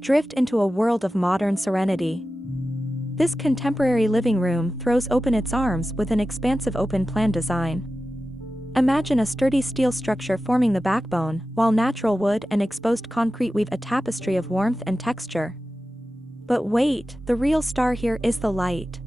drift into a world of modern serenity. This contemporary living room throws open its arms with an expansive open-plan design. Imagine a sturdy steel structure forming the backbone, while natural wood and exposed concrete weave a tapestry of warmth and texture. But wait, the real star here is the light.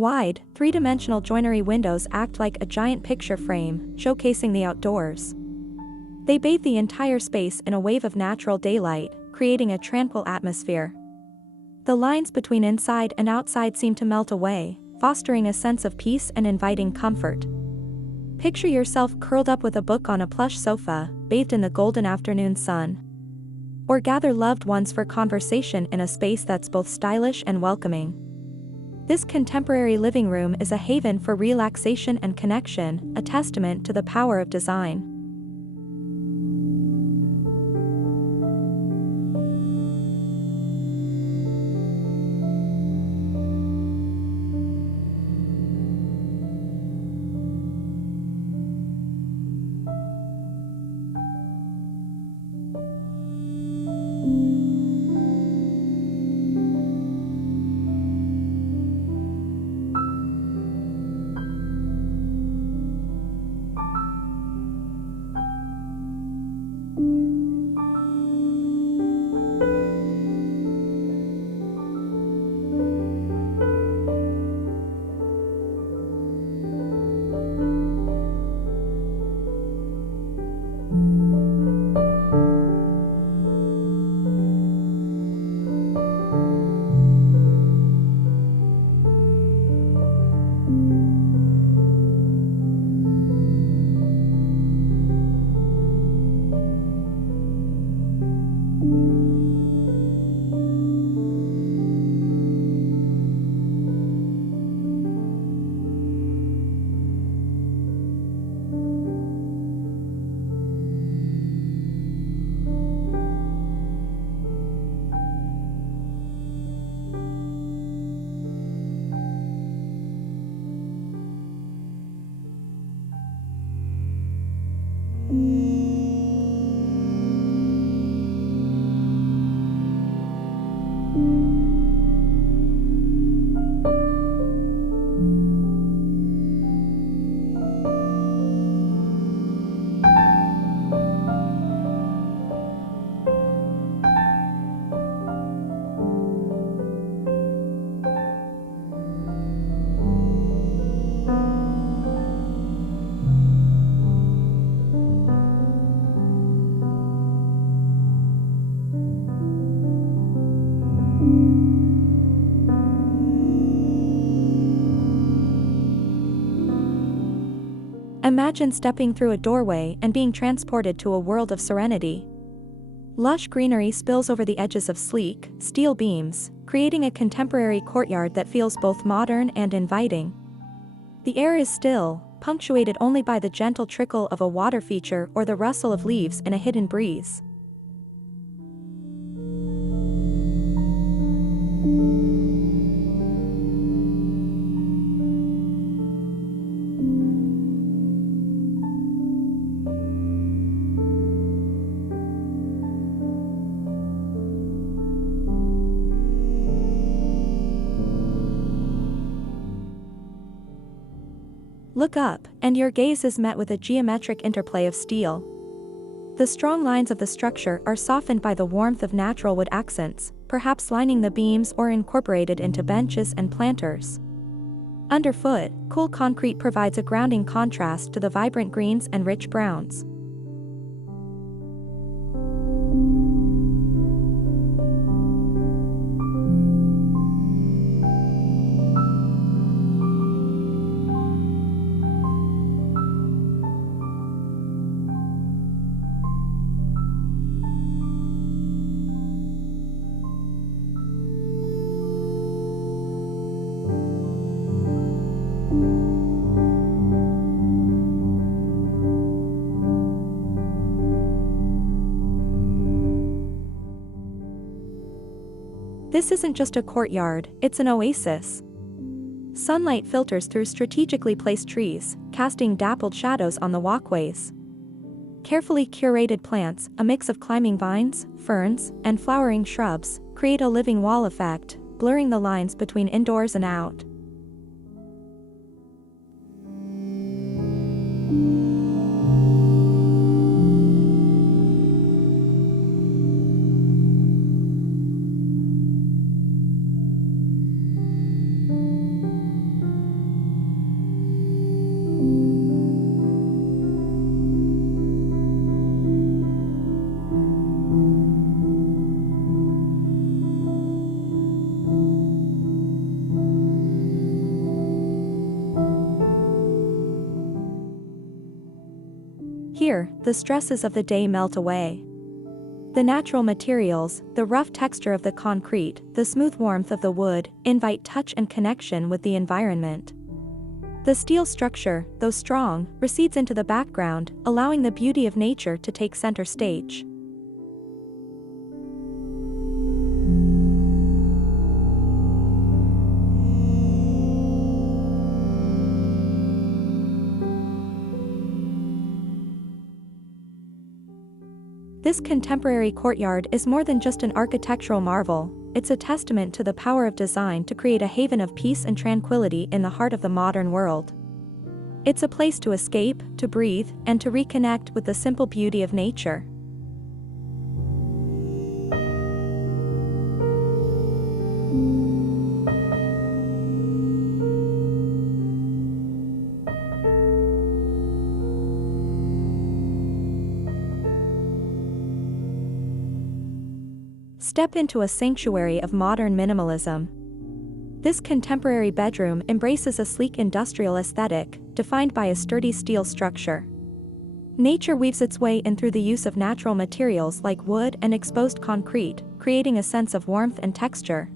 Wide, three-dimensional joinery windows act like a giant picture frame, showcasing the outdoors. They bathe the entire space in a wave of natural daylight, creating a tranquil atmosphere. The lines between inside and outside seem to melt away, fostering a sense of peace and inviting comfort. Picture yourself curled up with a book on a plush sofa, bathed in the golden afternoon sun. Or gather loved ones for conversation in a space that's both stylish and welcoming. This contemporary living room is a haven for relaxation and connection, a testament to the power of design. Imagine stepping through a doorway and being transported to a world of serenity. Lush greenery spills over the edges of sleek, steel beams, creating a contemporary courtyard that feels both modern and inviting. The air is still, punctuated only by the gentle trickle of a water feature or the rustle of leaves in a hidden breeze. Look up, and your gaze is met with a geometric interplay of steel. The strong lines of the structure are softened by the warmth of natural wood accents, perhaps lining the beams or incorporated into benches and planters. Underfoot, cool concrete provides a grounding contrast to the vibrant greens and rich browns. This isn't just a courtyard, it's an oasis. Sunlight filters through strategically placed trees, casting dappled shadows on the walkways. Carefully curated plants, a mix of climbing vines, ferns, and flowering shrubs, create a living wall effect, blurring the lines between indoors and out. Here, the stresses of the day melt away. The natural materials, the rough texture of the concrete, the smooth warmth of the wood, invite touch and connection with the environment. The steel structure, though strong, recedes into the background, allowing the beauty of nature to take center stage. This contemporary courtyard is more than just an architectural marvel, it's a testament to the power of design to create a haven of peace and tranquility in the heart of the modern world. It's a place to escape, to breathe, and to reconnect with the simple beauty of nature. Step into a sanctuary of modern minimalism. This contemporary bedroom embraces a sleek industrial aesthetic, defined by a sturdy steel structure. Nature weaves its way in through the use of natural materials like wood and exposed concrete, creating a sense of warmth and texture.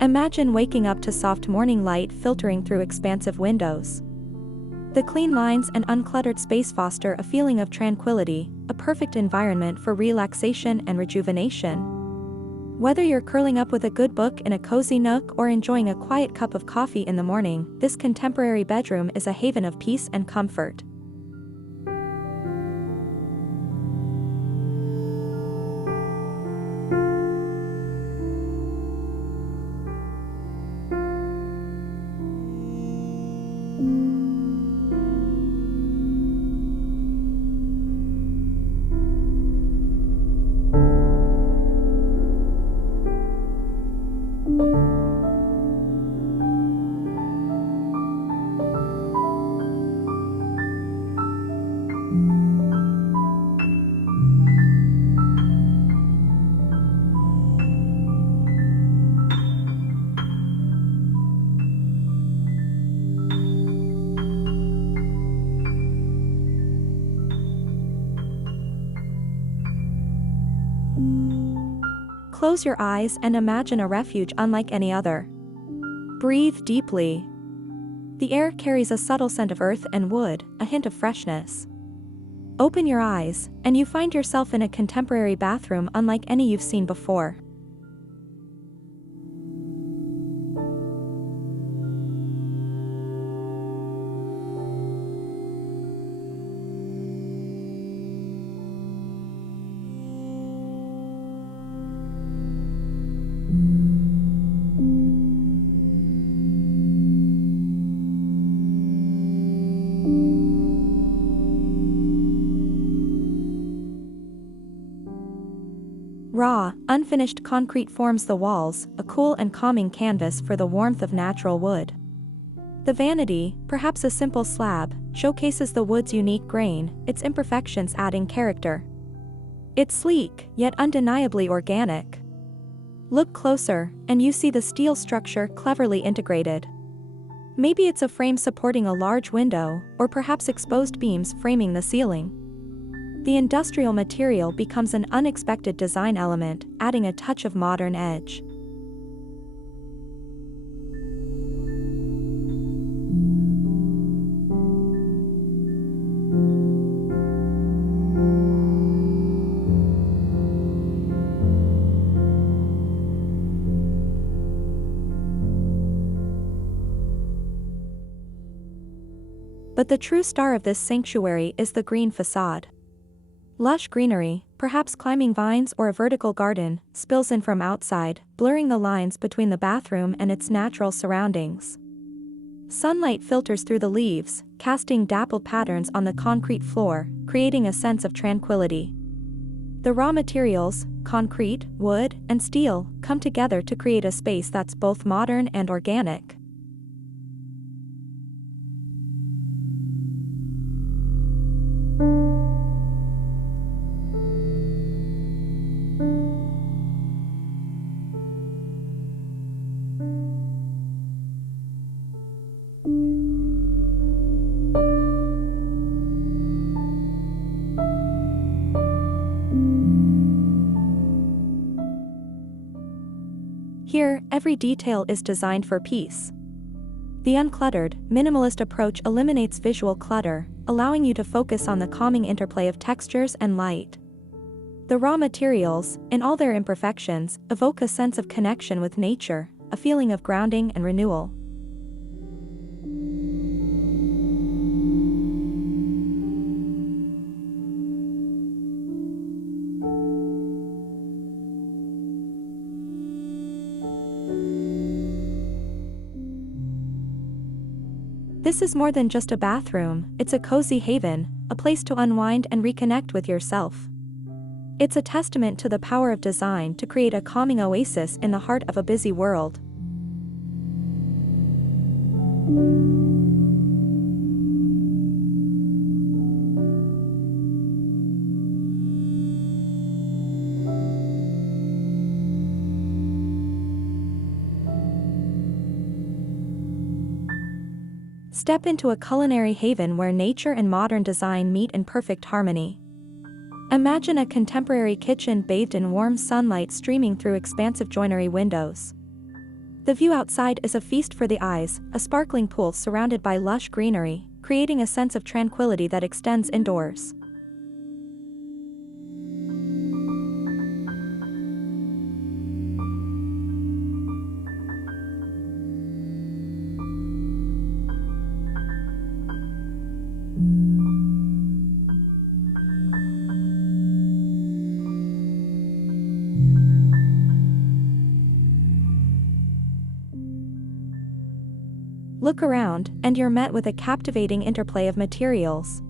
Imagine waking up to soft morning light filtering through expansive windows. The clean lines and uncluttered space foster a feeling of tranquility, a perfect environment for relaxation and rejuvenation. Whether you're curling up with a good book in a cozy nook or enjoying a quiet cup of coffee in the morning, this contemporary bedroom is a haven of peace and comfort. Close your eyes and imagine a refuge unlike any other. Breathe deeply. The air carries a subtle scent of earth and wood, a hint of freshness. Open your eyes, and you find yourself in a contemporary bathroom unlike any you've seen before. Raw, unfinished concrete forms the walls, a cool and calming canvas for the warmth of natural wood. The vanity, perhaps a simple slab, showcases the wood's unique grain, its imperfections adding character. It's sleek, yet undeniably organic. Look closer, and you see the steel structure cleverly integrated. Maybe it's a frame supporting a large window, or perhaps exposed beams framing the ceiling. The industrial material becomes an unexpected design element, adding a touch of modern edge. But the true star of this sanctuary is the green facade. Lush greenery, perhaps climbing vines or a vertical garden, spills in from outside, blurring the lines between the bathroom and its natural surroundings. Sunlight filters through the leaves, casting dappled patterns on the concrete floor, creating a sense of tranquility. The raw materials, concrete, wood, and steel, come together to create a space that's both modern and organic. Here, every detail is designed for peace. The uncluttered, minimalist approach eliminates visual clutter, allowing you to focus on the calming interplay of textures and light. The raw materials, in all their imperfections, evoke a sense of connection with nature, a feeling of grounding and renewal. This is more than just a bathroom, it's a cozy haven, a place to unwind and reconnect with yourself. It's a testament to the power of design to create a calming oasis in the heart of a busy world. Step into a culinary haven where nature and modern design meet in perfect harmony. Imagine a contemporary kitchen bathed in warm sunlight streaming through expansive joinery windows. The view outside is a feast for the eyes, a sparkling pool surrounded by lush greenery, creating a sense of tranquility that extends indoors. Look around, and you're met with a captivating interplay of materials.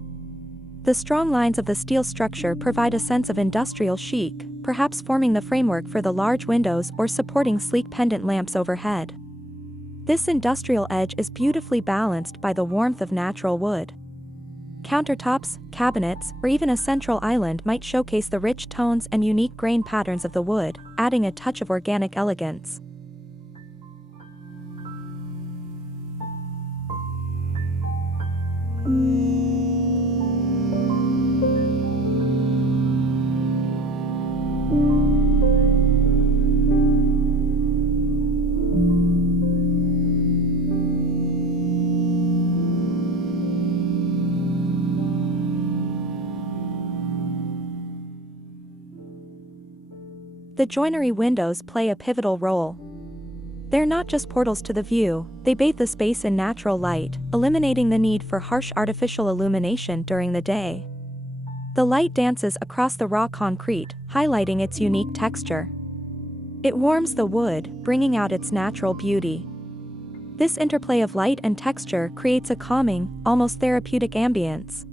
The strong lines of the steel structure provide a sense of industrial chic, perhaps forming the framework for the large windows or supporting sleek pendant lamps overhead. This industrial edge is beautifully balanced by the warmth of natural wood. Countertops, cabinets, or even a central island might showcase the rich tones and unique grain patterns of the wood, adding a touch of organic elegance. The joinery windows play a pivotal role. They're not just portals to the view, they bathe the space in natural light, eliminating the need for harsh artificial illumination during the day. The light dances across the raw concrete, highlighting its unique texture. It warms the wood, bringing out its natural beauty. This interplay of light and texture creates a calming, almost therapeutic ambience.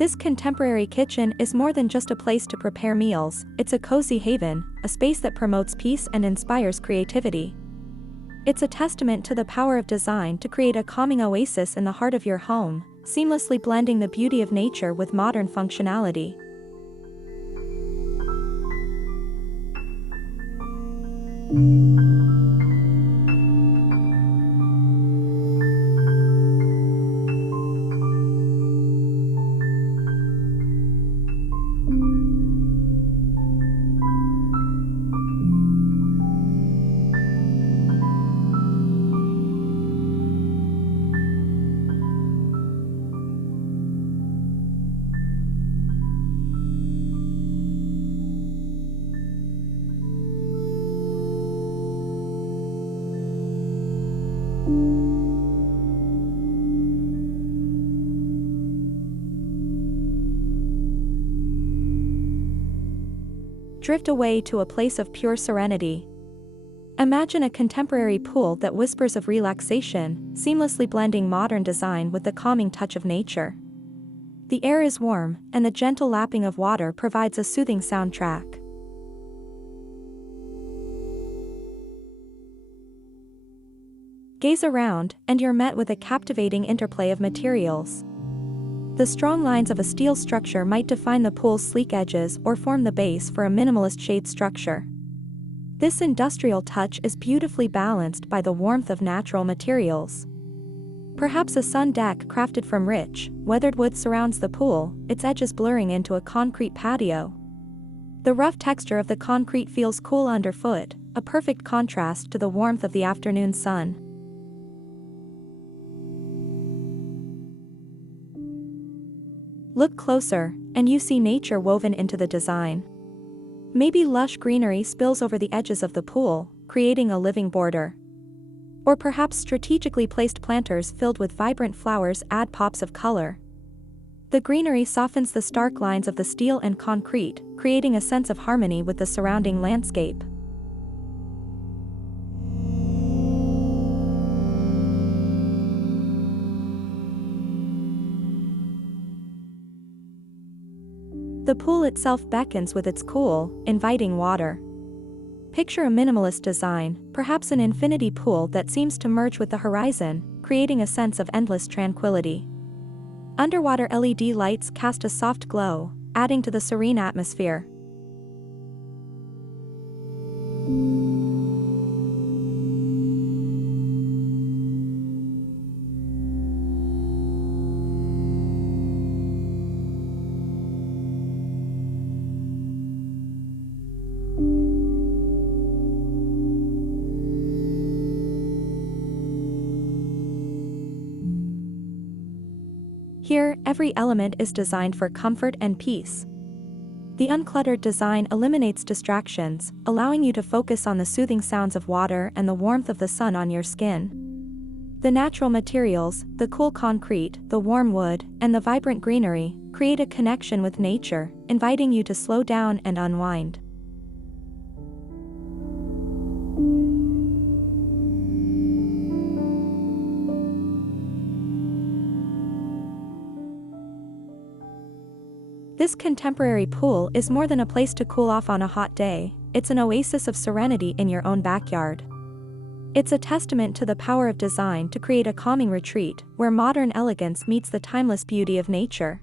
This contemporary kitchen is more than just a place to prepare meals, it's a cozy haven, a space that promotes peace and inspires creativity. It's a testament to the power of design to create a calming oasis in the heart of your home, seamlessly blending the beauty of nature with modern functionality. Drift away to a place of pure serenity. Imagine a contemporary pool that whispers of relaxation, seamlessly blending modern design with the calming touch of nature. The air is warm, and the gentle lapping of water provides a soothing soundtrack. Gaze around, and you're met with a captivating interplay of materials. The strong lines of a steel structure might define the pool's sleek edges or form the base for a minimalist shade structure. This industrial touch is beautifully balanced by the warmth of natural materials. Perhaps a sun deck crafted from rich, weathered wood surrounds the pool, its edges blurring into a concrete patio. The rough texture of the concrete feels cool underfoot, a perfect contrast to the warmth of the afternoon sun. Look closer, and you see nature woven into the design. Maybe lush greenery spills over the edges of the pool, creating a living border. Or perhaps strategically placed planters filled with vibrant flowers add pops of color. The greenery softens the stark lines of the steel and concrete, creating a sense of harmony with the surrounding landscape. The pool itself beckons with its cool, inviting water. Picture a minimalist design, perhaps an infinity pool that seems to merge with the horizon, creating a sense of endless tranquility. Underwater LED lights cast a soft glow, adding to the serene atmosphere. Here, every element is designed for comfort and peace. The uncluttered design eliminates distractions, allowing you to focus on the soothing sounds of water and the warmth of the sun on your skin. The natural materials, the cool concrete, the warm wood, and the vibrant greenery, create a connection with nature, inviting you to slow down and unwind. This contemporary pool is more than a place to cool off on a hot day, it's an oasis of serenity in your own backyard. It's a testament to the power of design to create a calming retreat, where modern elegance meets the timeless beauty of nature.